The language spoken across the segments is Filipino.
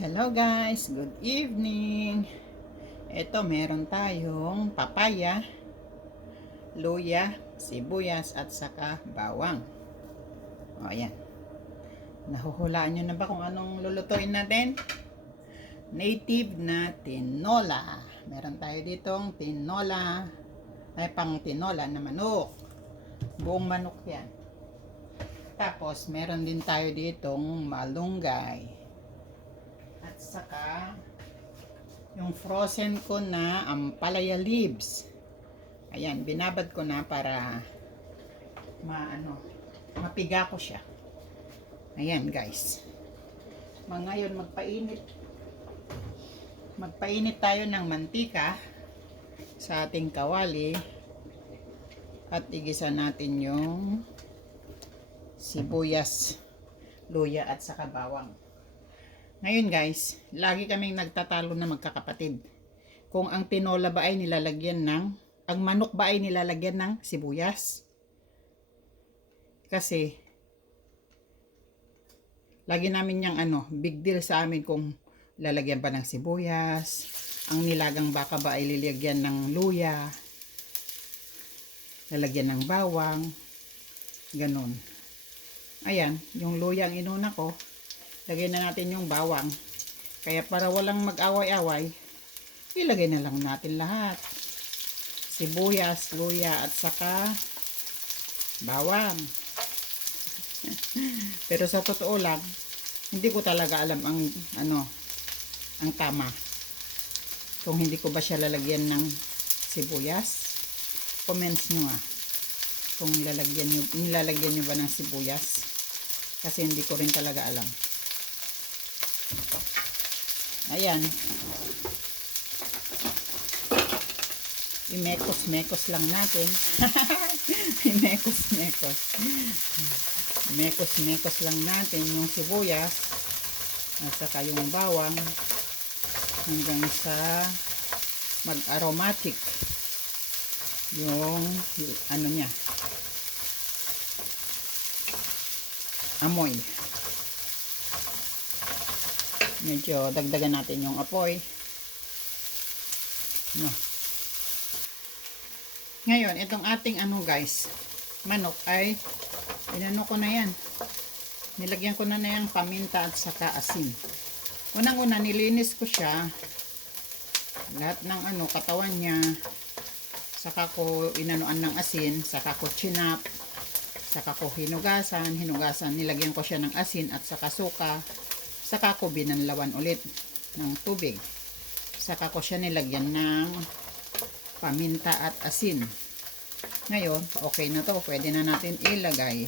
Hello guys, good evening. Ito meron tayong papaya, luya, sibuyas at saka bawang. O ayan. Nahuhulaan nyo na ba kung anong lulutuin natin? Native na tinola. Meron tayo ditong tinola, ay pang tinola na manok. Buong manok yan. Tapos meron din tayo ditong malunggay. At saka yung frozen ko na ampalaya leaves. Ayan, binabad ko na para mapiga ko siya. Ayan guys. Ngayon magpainit tayo ng mantika sa ating kawali at igisa natin yung sibuyas, luya at saka bawang. Ngayon guys, lagi kaming nagtatalo na magkakapatid. Kung ang tinola ba ay nilalagyan ng, ang manok ba ay nilalagyan ng sibuyas? Kasi, lagi namin yung big deal sa amin kung lalagyan pa ng sibuyas, ang nilagang baka ba ay lilagyan ng luya, lalagyan ng bawang, ganun. Ayan, yung luya ang inuna ko. Lagyan na natin yung bawang. Kaya para walang mag-away-away, ilagay na lang natin lahat. Sibuyas, luya, at saka bawang. Pero sa totoo lang, hindi ko talaga alam ang tama. Kung hindi ko ba siya lalagyan ng sibuyas, comments nyo kung nilalagyan nyo ba ng sibuyas. Kasi hindi ko rin talaga alam. Ayan. Imekos-mekos lang natin. Imekos-mekos. Mekos-mekos lang natin yung sibuyas at saka yung bawang hanggang sa mag-aromatic yung niya, amoy. Medyo dagdagan natin yung apoy. No. Ngayon, itong ating guys, manok ay inano ko na yan. Nilagyan ko na yung paminta at saka asin. Unang-una nilinis ko siya. Lahat ng katawan niya. Saka ko inanuan ng asin, saka ko chinap, saka ko hinugasan, nilagyan ko siya ng asin at saka suka. Saka ko binanlawan ulit ng tubig. Saka ko siya nilagyan ng paminta at asin. Ngayon, okay na to. Pwede na natin ilagay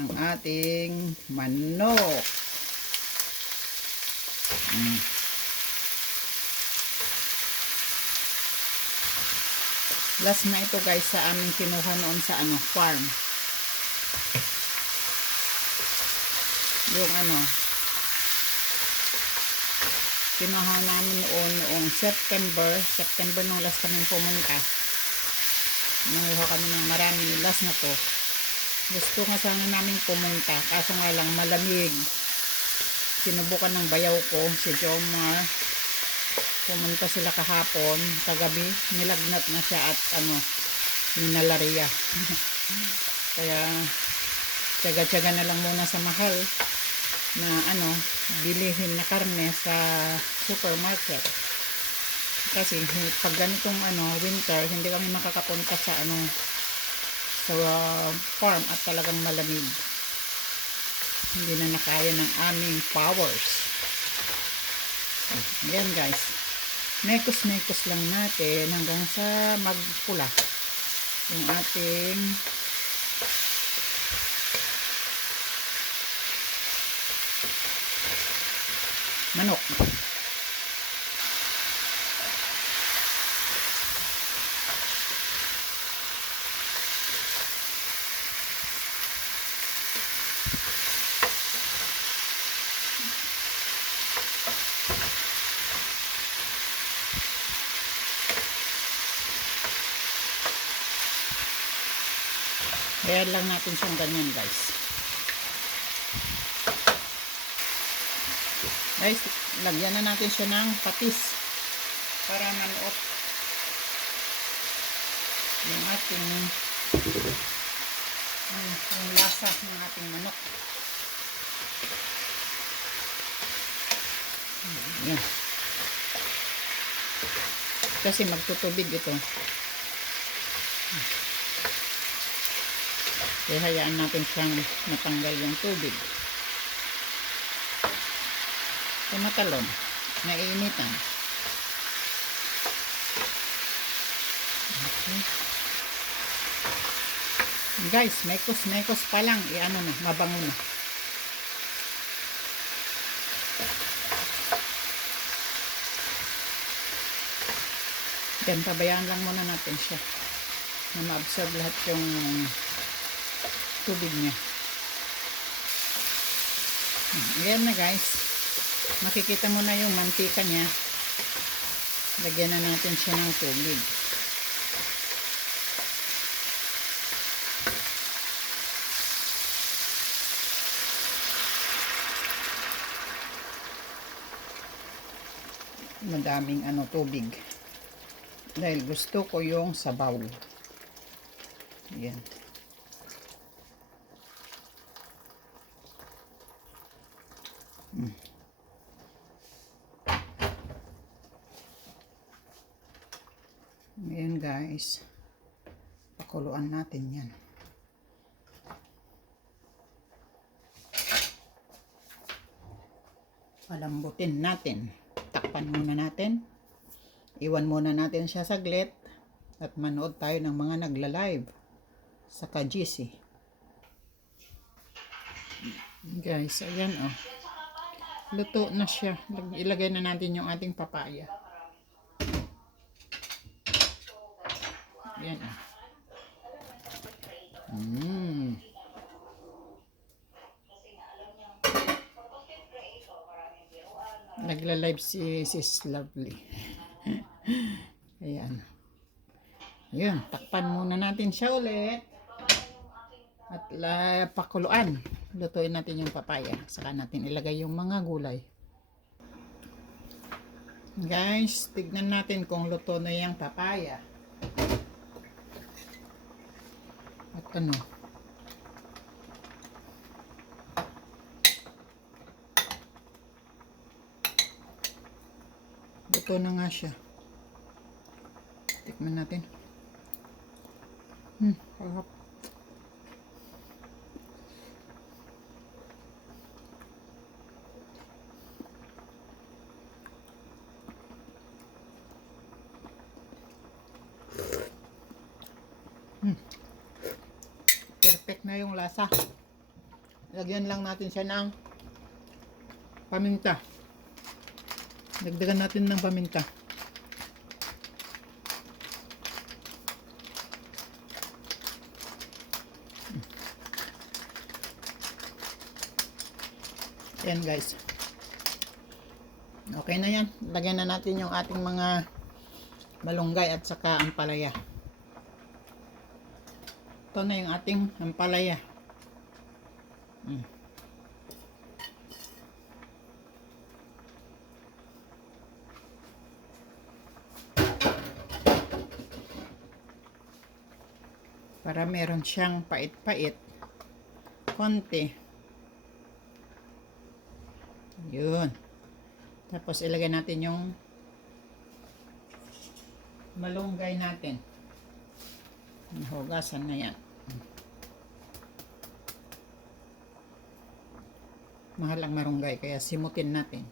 ang ating manok. Last na ito guys sa aming kinuha noon sa farm. Yung kinuha namin noong September nung last kami pumunta. Nanguha kami ng marami last na to. Gusto nga sana namin pumunta, kaso nga lang malamig. Sinubukan ng bayaw ko, si Jomar. Pumunta sila kahapon, kagabi, nilagnat na siya at minalaria. Kaya tiyaga-tiyaga na lang muna sa mahal na bilihin na karne sa supermarket. Kasi pag ganitong winter, hindi kami makakapunta sa sa farm at talagang malamig. Hindi na nakaya ng aming powers. Ayan guys. Mekos-mekos lang natin hanggang sa magpula yung ating manok. Kaya lang natin siyang ganyan guys. Guys, lagyan na natin siya ng patis para manuot yung ating yung lasa ng ating manok. Yan. Kasi magtutubig ito. Kaya hayaan natin siyang matanggal yung tubig. Tumatalon. Naiinitan. Okay. Guys, mekos pa lang. I-ano na, mabango na. Yan, pabayaan lang muna natin siya na ma-absorb lahat yung tubig niya. Ayan na guys. Makikita mo na yung mantika niya. Lagyan na natin siya ng tubig. Madaming tubig. Dahil gusto ko yung sabaw. Ayan. Ayan guys. Pakuluan natin yan. Palambutin natin. Takpan muna natin. Iwan muna natin siya saglit at manood tayo ng mga nagla-live sa GC. Guys, ayan oh. Luto na siya. Ilagay na natin yung ating papaya. Ayan oh. Nagla-live si Sis Lovely. Ayan. Ayun, takpan muna natin siya ulit. At pakuluan. Lutuin natin yung papaya. Saka natin ilagay yung mga gulay. Guys, tignan natin kung luto na yung papaya. At luto na nga siya. Tikman natin. Harap. Perfect na yung lasa. Lagyan lang natin siya ng paminta. Dagdagan natin ng paminta. Ayan guys. Okay na yan. Lagyan na natin yung ating mga malunggay at saka ampalaya. Ito na yung ating ampalaya. Para meron siyang pait-pait. Konti. Yun. Tapos ilagay natin yung malunggay natin. Hugasan na yan. Mahal ang marunggay kaya simutin natin.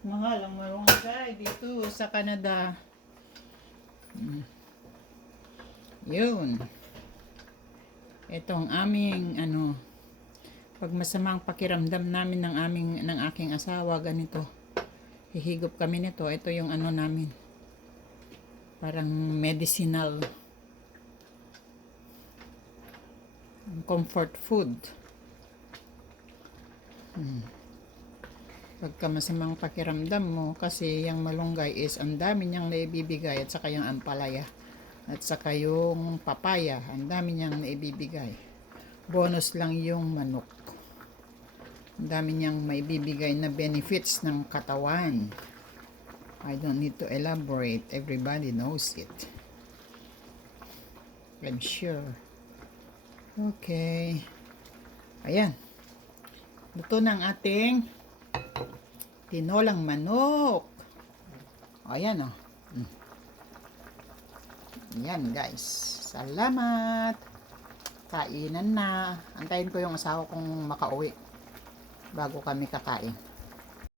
Mahal ang marunggay dito sa Canada. Yun. Ito ang aming pag masamang pakiramdam namin ng aking asawa, ganito. Hihigop kami nito. Ito yung namin. Parang medicinal comfort food. Pagka masamang pakiramdam mo, kasi yung malunggay is ang dami niyang naibibigay at saka yung ampalaya at saka yung papaya, ang dami niyang naibibigay. Bonus lang yung manok. Ang dami niyang maibibigay na benefits ng katawan. I don't need to elaborate. Everybody knows it. I'm sure. Okay. Ayan. Luto ng ating tinolang manok. Ayan o. Ayan guys. Salamat. Kainan na. Antayin ko yung asawa kong makauwi bago kami kakain.